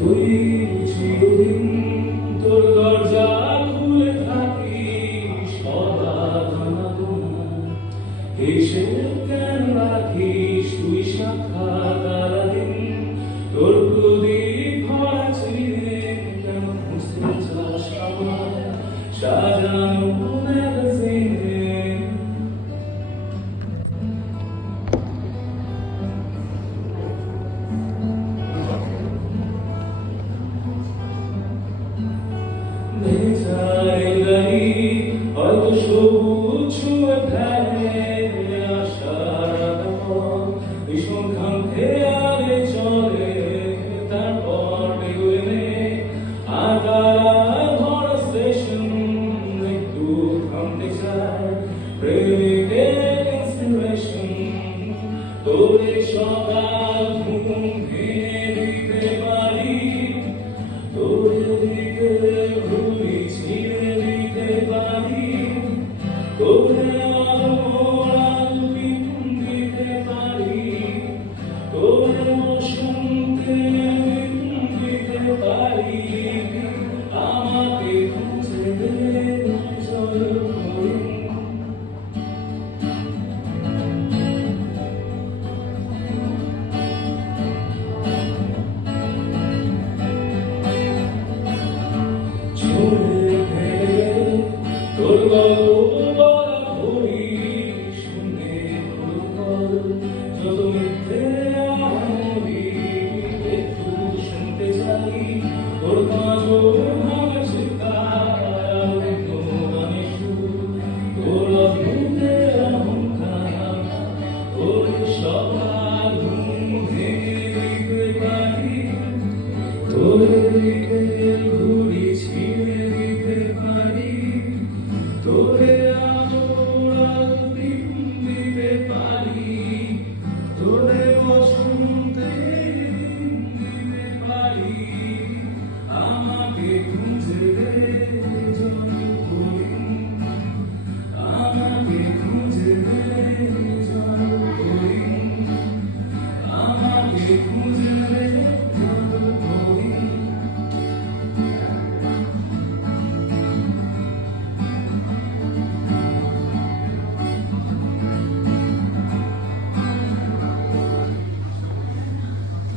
তুই চিরদিন তোর দরজা খুলে থাকি সদা জানাবো এসে কেন রাখিস তুই শাখা তারাদিন তোর প্রদীপ ভরা চিরে কেন খুঁজতে চাস আমার সাজানো ম্যাগাজিনে হয়তো সবুজ ছুঁয়ে ফেলে আশার আগমন ভীষণ ঘামতে আগে চলে তারপর বেগুনে আগারা ভরা স্টেশন একটু থামতে চায় প্রেমিকের ইন্সপিরেশন তোরে সকাল ঘুম